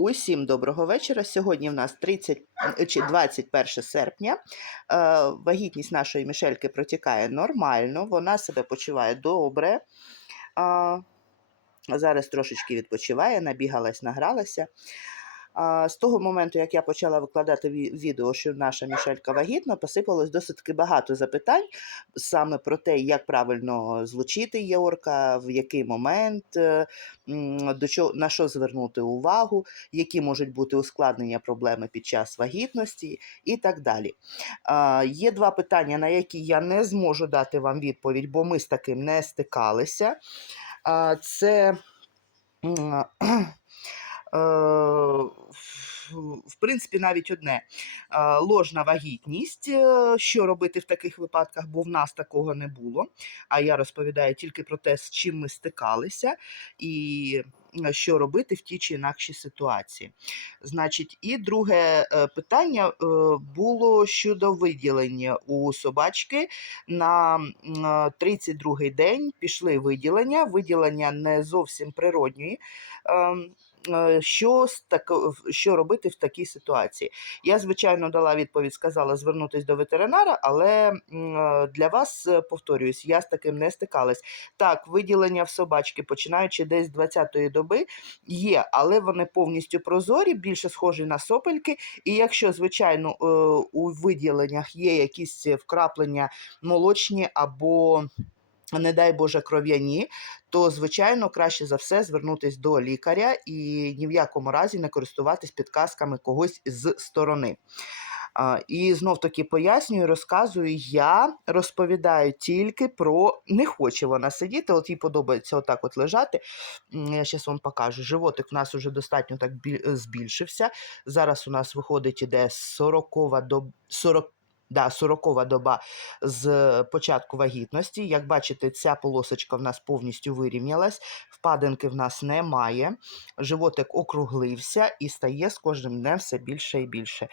Усім доброго вечора. Сьогодні в нас 30, е, чи 21 серпня. Е, Вагітність нашої Мішельки протікає нормально, вона себе почуває добре. Зараз трошечки відпочиває, набігалась, награлася. З того моменту, як я почала викладати відео, що наша Мішелька вагітна, посипалось досить багато запитань саме про те, як правильно злучити Єорка, в який момент, е, до чого, на що звернути увагу, які можуть бути ускладнення проблеми під час вагітності і так далі. Є два питання, на які я не зможу дати вам відповідь, бо ми з таким не стикалися. Це в- в принципі навіть одне е, ложна вагітність. е, Що робити в таких випадках, бо в нас такого не було. А я розповідаю тільки про те, з чим ми стикалися, і е, що робити в тій чи інакшій ситуації. Значить, і друге питання було щодо виділення у собачки на м, е, 32-й день пішли виділення. Виділення не зовсім природньої. Е, Що, що робити в такій ситуації? Я, звичайно, дала відповідь, сказала звернутися до ветеринара, але е, для вас е, повторююсь, я з таким не стикалась. Так, виділення в собачки, починаючи десь з 20-ї доби, є, але вони повністю прозорі, більше схожі на сопельки. І якщо, звичайно, у виділеннях є якісь вкраплення молочні або не дай Боже, кров'яні, то, звичайно, краще за все звернутися до лікаря і ні в якому разі не користуватись підказками когось з сторони. І знов таки пояснюю, розказую, я розповідаю тільки про не хоче вона сидіти, от їй подобається отак от лежати. Я зараз вам покажу. Животик в нас уже достатньо так збільшився. Зараз у нас виходить іде 40 до 40 Да, 40 доба з початку вагітності. Як бачите, ця полосочка в нас повністю вирівнялась, впадинки в нас немає. Животик округлився і стає з кожним днем все більше і більше.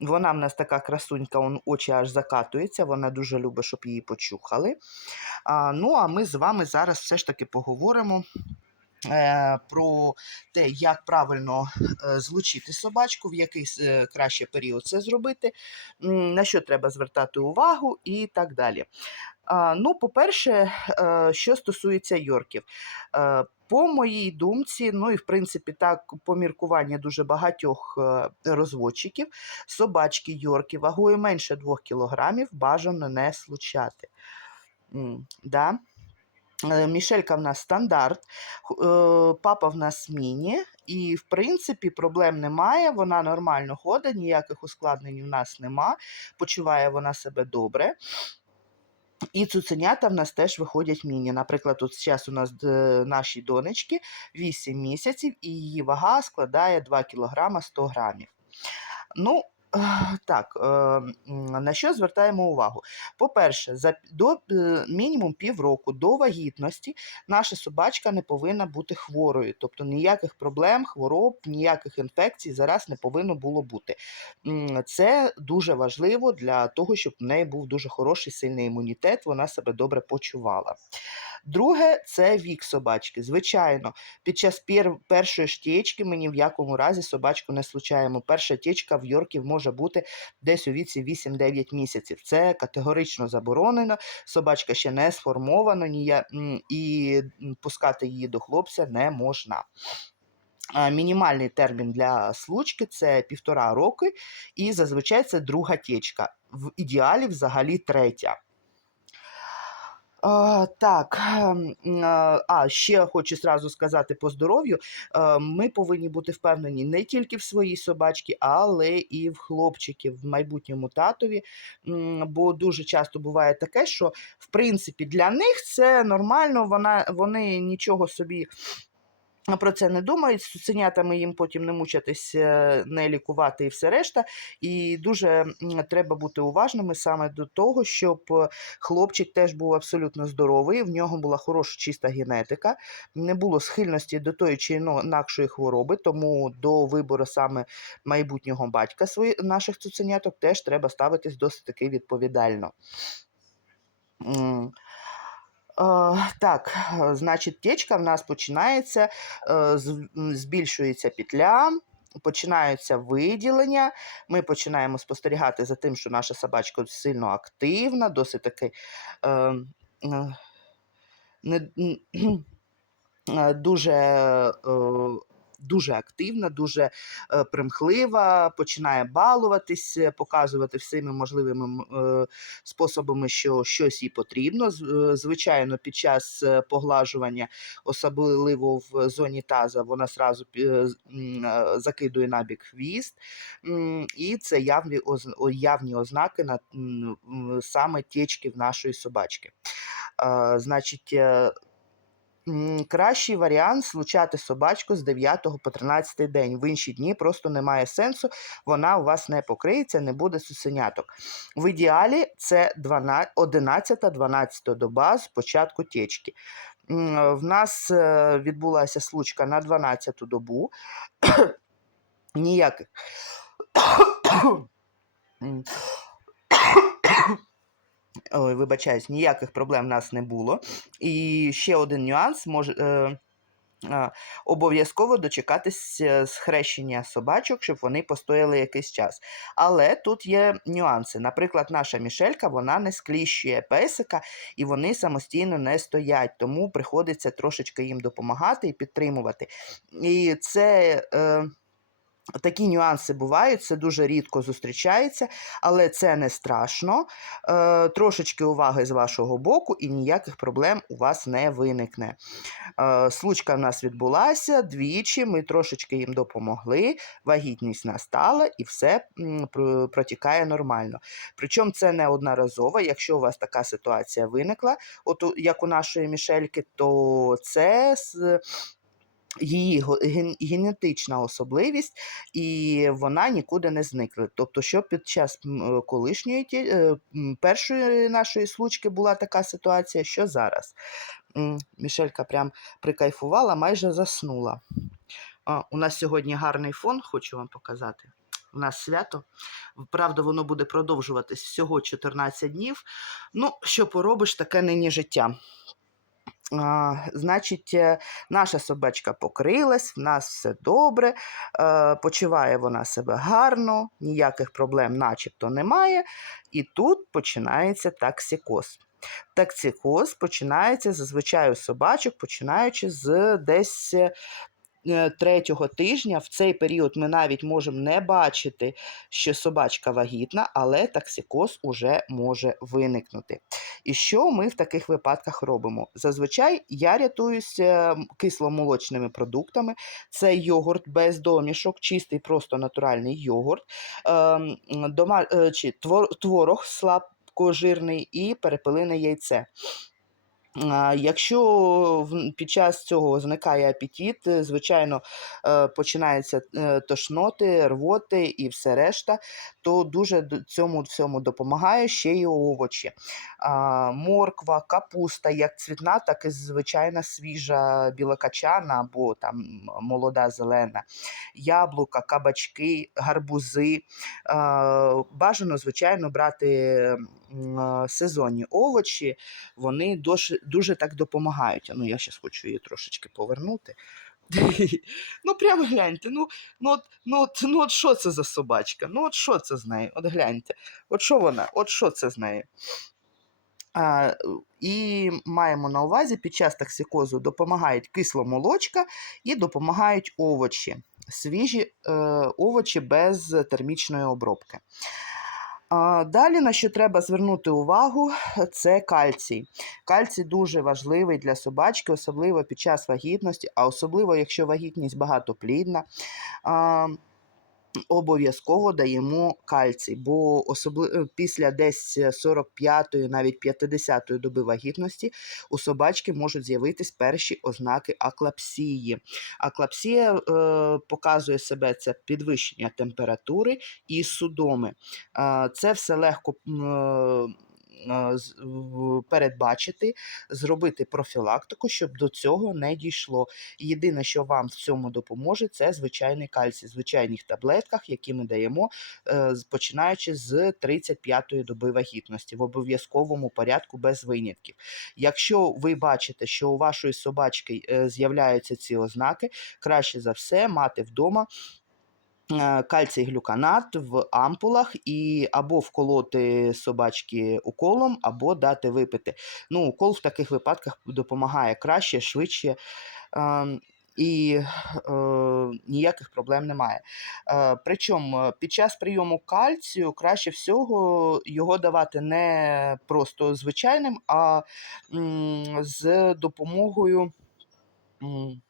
Вона в нас така красунька, он очі аж закатується, вона дуже любить, щоб її почухали. А, ну, а ми з вами зараз все ж таки поговоримо. Е, Про те, як правильно е, злучити собачку, в який е, краще період це зробити, на що треба звертати увагу і так далі. Ну, по-перше, що стосується Йорків. По моїй думці, ну і в принципі, так, по міркуванню дуже багатьох розводчиків, собачки Йорки вагою менше 2 кг бажано не случати. Да? Е, Мішелька в нас стандарт, е, папа в нас міні, і в принципі проблем немає. Вона нормально ходить, ніяких ускладнень у нас нема. Почуває вона себе добре. І цуценята в нас теж виходять міні. Наприклад, от зараз у нас е, наші донечки 8 місяців, і її вага складає 2 кг 100 грамів. Ну, так, е, на що звертаємо увагу? По-перше, за до е, мінімум півроку до вагітності наша собачка не повинна бути хворою, тобто ніяких проблем, хвороб, ніяких інфекцій зараз не повинно було бути. Це дуже важливо для того, щоб в неї був дуже хороший сильний імунітет, вона себе добре почувала. Друге, це вік собачки. Звичайно, під час пер- першої ж тічки ми ні в якому разі собачку не случаємо. Перша тічка в Йорків може бути десь у віці 8-9 місяців. Це категорично заборонено. Собачка ще не сформована, і пускати її до хлопця не можна. Мінімальний термін для случки це півтора роки, і зазвичай це друга тічка. В ідеалі взагалі третя. Так, ем, а, ще хочу зразу сказати по здоров'ю. е, Ми повинні бути впевнені не тільки в своїй собачці, але і в хлопчиків, в майбутньому татові. Бо дуже часто буває таке, що в принципі для них це нормально, вона, вони нічого собі про це не думають, з цуценятами їм потім не мучатись, е, не лікувати і все решта. І дуже треба бути уважними саме до того, щоб е, хлопчик теж був абсолютно здоровий, в нього була хороша чиста генетика, не було схильності до тої чи інакшої хвороби, тому до вибору саме майбутнього батька наших цуценяток теж треба ставитись досить таки відповідально. Е, Так, е, значить, течка в нас починається, м, збільшується петля, починаються виділення. Ми починаємо спостерігати за тим, що наша собачка сильно активна, досить таки е, е, не, е, дуже, е, дуже активна, дуже е, примхлива, починає балуватись, е, показувати всіми можливими е, способами, що щось їй потрібно. Звичайно, під час поглажування, особливо в зоні таза, вона сразу закидує набік хвіст. І це явні, явні ознаки на саме течки в нашої собачки. Значить, Кращий варіант злучати собачку з 9 по 13 день. В інші дні просто немає сенсу, вона у вас не покриється, не буде сусеняток. В ідеалі це 11-12 доба з початку течки. В нас е, відбулася случка на 12 добу. Ніяких. Ой, вибачаюсь, ніяких проблем в нас не було. І ще один нюанс може. Е, обов'язково дочекатись е, схрещення собачок, щоб вони постояли якийсь час. Але тут є нюанси. Наприклад, наша мішелька вона не скліщує песика і вони самостійно не стоять, тому приходиться трошечки їм допомагати і підтримувати. І це. Е, Такі нюанси бувають, це дуже рідко зустрічається, але це не страшно. Е, трошечки уваги з вашого боку, і ніяких проблем у вас не виникне. Е, случка в нас відбулася двічі, ми трошечки їм допомогли, вагітність настала і все протікає нормально. Причому це не одноразово. Якщо у вас така ситуація виникла, от як у нашої Мішельки, то це її генетична особливість, і вона нікуди не зникла. Тобто, що під час е, колишньої е, першої нашої случки була така ситуація, що зараз. Мішелька прям прикайфувала, майже заснула. А, у нас сьогодні гарний фон, хочу вам показати. У нас свято. Правда, воно буде продовжуватись всього 14 днів. Ну, що поробиш, таке нині життя. Значить, е, наша собачка покрилась, в нас все добре, е, почуває вона себе гарно, ніяких проблем начебто немає. І тут починається таксикоз. Таксикоз починається зазвичай у собачок, починаючи з десь е, третього тижня. В цей період ми навіть можемо не бачити, що собачка вагітна, але токсикоз уже може виникнути. І що ми в таких випадках робимо? Зазвичай я рятуюся м, кисломолочними продуктами. Це йогурт без домішок, чистий, просто натуральний йогурт, ем, дома, е, чи творог слабкожирний і перепелине яйце. Якщо під час цього зникає апетит, е, звичайно, е, починаються е, тошноти, рвоти і все решта, то дуже цьому всьому допомагає ще й овочі. А, Морква, капуста, як цвітна, так і звичайна свіжа білокачана або там молода зелена, яблука, кабачки, гарбузи. А, Бажано, звичайно, брати сезонні овочі, вони дуже, дуже так допомагають. Ну, я зараз хочу її трошечки повернути. Ну, прямо гляньте, ну, ну, от, ну, от, ну, от що це за собачка? Ну, от що це з нею? От гляньте, от що вона, от що це з нею? А, і маємо на увазі, під час токсикозу допомагають кисломолочка і допомагають овочі, свіжі е, овочі без термічної обробки. Далі на що треба звернути увагу, це кальцій. Кальцій дуже важливий для собачки, особливо під час вагітності, а особливо якщо вагітність багатоплідна. Обов'язково даємо кальцій, бо особливо після десь 45-ї, навіть 50-ї доби вагітності у собачки можуть з'явитись перші ознаки аклапсії. Аклапсія е, показує себе це підвищення температури і судоми. Е, це все легко е, передбачити, зробити профілактику, щоб до цього не дійшло. Єдине, що вам в цьому допоможе, це звичайний кальцій, в звичайних таблетках, які ми даємо, е, починаючи з 35-ї доби вагітності, в обов'язковому порядку без винятків. Якщо ви бачите, що у вашої собачки е, з'являються ці ознаки, краще за все мати вдома е, кальцій глюканат в ампулах і або вколоти собачки уколом, або дати випити. Ну, укол в таких випадках допомагає краще, швидше. ем, І е, ніяких проблем немає. Е, причому під час прийому кальцію краще всього його давати не просто звичайним, а м, з допомогою. м, Е,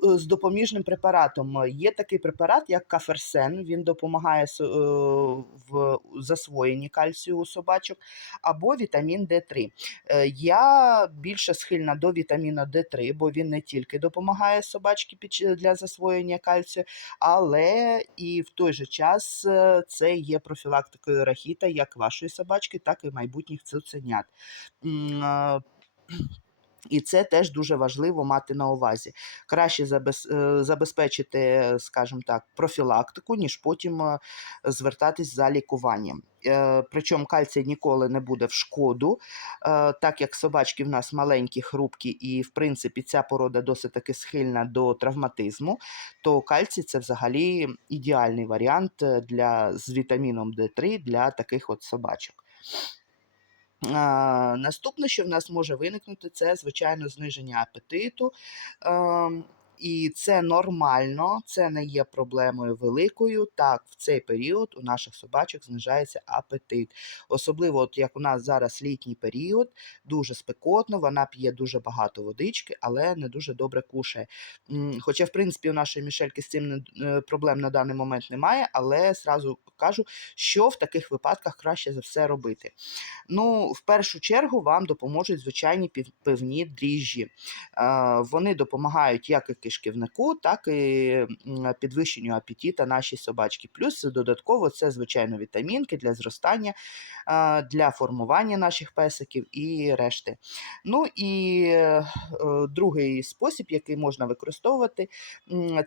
з допоміжним препаратом. Є такий препарат, як каферсен. Він допомагає е, в засвоєнні кальцію у собачок, або вітамін Д3. Е, Я більше схильна до вітаміну Д3, бо він не тільки допомагає собачці для засвоєння кальцію, але і в той же час е, це є профілактикою рахіта як вашої собачки, так і майбутніх цуценят. Е, і це теж дуже важливо мати на увазі. Краще е, забезпечити, скажімо так, профілактику, ніж потім е, звертатись за лікуванням. Е, Причому кальцій ніколи не буде в шкоду, е, так як собачки в нас маленькі, хрупкі, і в принципі ця порода досить таки схильна до травматизму, то кальцій це взагалі ідеальний варіант е, для, з вітаміном D3 для таких от собачок. Наступне, що в нас може виникнути, це звичайно зниження апетиту. І це нормально, це не є проблемою великою. Так, в цей період у наших собачок знижається апетит. Особливо, от як у нас зараз літній період, дуже спекотно, вона п'є дуже багато водички, але не дуже добре кушає. Хоча, в принципі, у нашої мішельки з цим е, проблем на даний момент немає, але зразу кажу, що в таких випадках краще за все робити. Ну, в першу чергу вам допоможуть звичайні пивні дріжджі. Е, Вони допомагають як і кишківнику, так і підвищенню апетита нашій собачки. Плюс додатково це, звичайно, вітамінки для зростання, е, для формування наших песиків і решти. Ну і е, другий спосіб, який можна використовувати,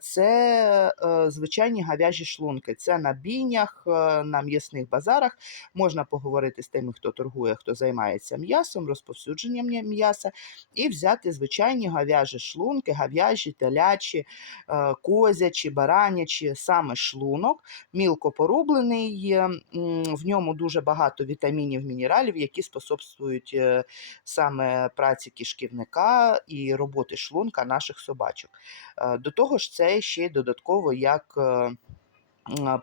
це е, звичайні гав'яжі шлунки. Це на бійнях, е, на м'ясних базарах. Можна поговорити з тими, хто торгує, хто займається м'ясом, розповсюдженням м'яса, і взяти звичайні гав'яжі шлунки, гав'яжі, телячі, е, козячі, баранячі, саме шлунок, мілко порублений. В ньому дуже багато вітамінів, мінералів, які способствують е, саме праці кишківника і роботи шлунка наших собачок. Е, До того ж, це ще додатково як.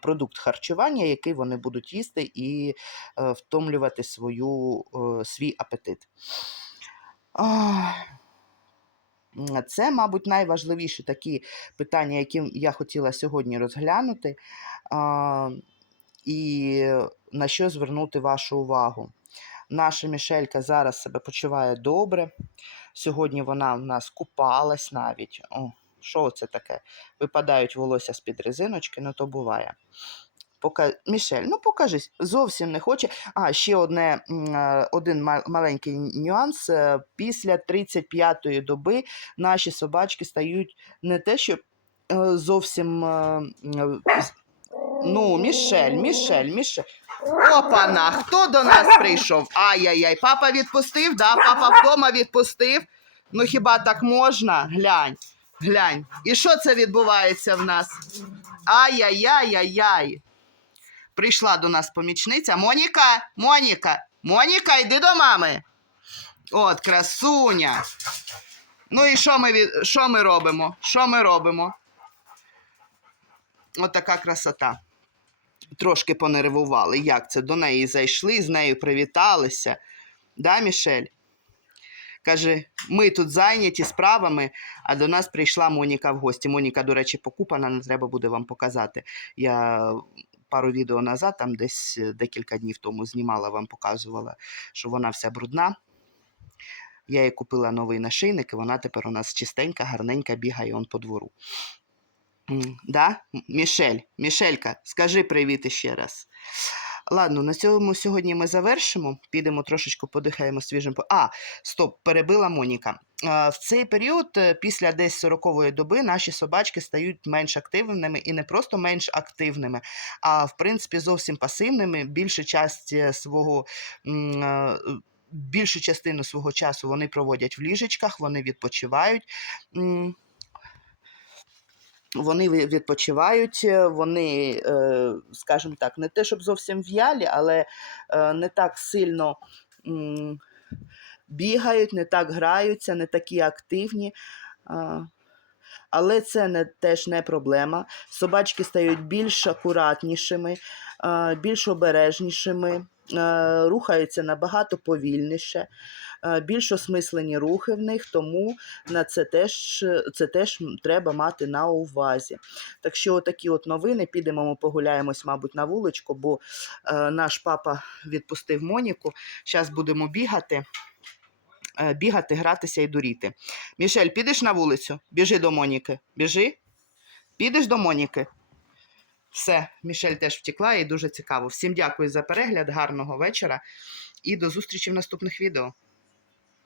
Продукт харчування, який вони будуть їсти і втомлювати свою, свій апетит. Це, мабуть, найважливіші такі питання, які я хотіла сьогодні розглянути, і на що звернути вашу увагу. Наша Мішелька зараз себе почуває добре. Сьогодні вона в нас купалась навіть. О, що це таке? Випадають волосся з-під резиночки, ну то буває. Пока... Мішель, ну покажись, зовсім не хоче. А, ще одне, е, один маленький нюанс. Е, Після 35-ї доби наші собачки стають не те, що е, зовсім. Ну, Мішель, Мішель, Мішель. Опана, хто до нас прийшов? Ай-яй-яй, папа відпустив, да? Папа вдома відпустив. Ну хіба так можна? Глянь, глянь. І що це відбувається в нас? Ай-яй-яй-яй-яй. Прийшла до нас помічниця. Моніка, Моніка, Моніка, йди до мами. От, красуня. Ну і що ми, що ми робимо? Що ми робимо? От красота. Трошки понервували. Як це? До неї зайшли, з нею привіталися. Да, Мішель? Каже, ми тут зайняті справами, а до нас прийшла Моніка в гості. Моніка, до речі, покупана, не треба буде вам показати. Я пару відео назад, там десь е, декілька днів тому знімала, вам показувала, що вона вся брудна. Я їй купила новий нашийник, і вона тепер у нас чистенька, гарненька бігає он по двору. Да? Мішель, Мішелька, скажи привіт ще раз. Ладно, на цьому сьогодні ми завершимо. Підемо трошечки подихаємо свіжим. А, стоп, перебила Моніка. В цей період, е, після десь 40-ї доби, наші собачки стають менш активними і не просто менш активними, а в принципі зовсім пасивними. Більшу часть свого. е, Більшу частину свого часу вони проводять в ліжечках, вони відпочивають. Вони відпочивають, е, вони, е, скажімо так, не те, щоб зовсім в'ялі, але е, не так сильно бігають, не так граються, не такі активні. Але це не, теж не проблема. Собачки стають більш акуратнішими, більш обережнішими, рухаються набагато повільніше, більш осмислені рухи в них, тому на це теж, це теж треба мати на увазі. Так що такі от новини. Підемо ми погуляємось, мабуть, на вуличку, бо е, наш папа відпустив Моніку. Зараз будемо бігати. е, Бігати, гратися і дуріти. Мішель, підеш на вулицю? Біжи до Моніки. Біжи. Підеш до Моніки. Все, Мішель теж втекла і дуже цікаво. Всім дякую за перегляд, гарного вечора і до зустрічі в наступних відео.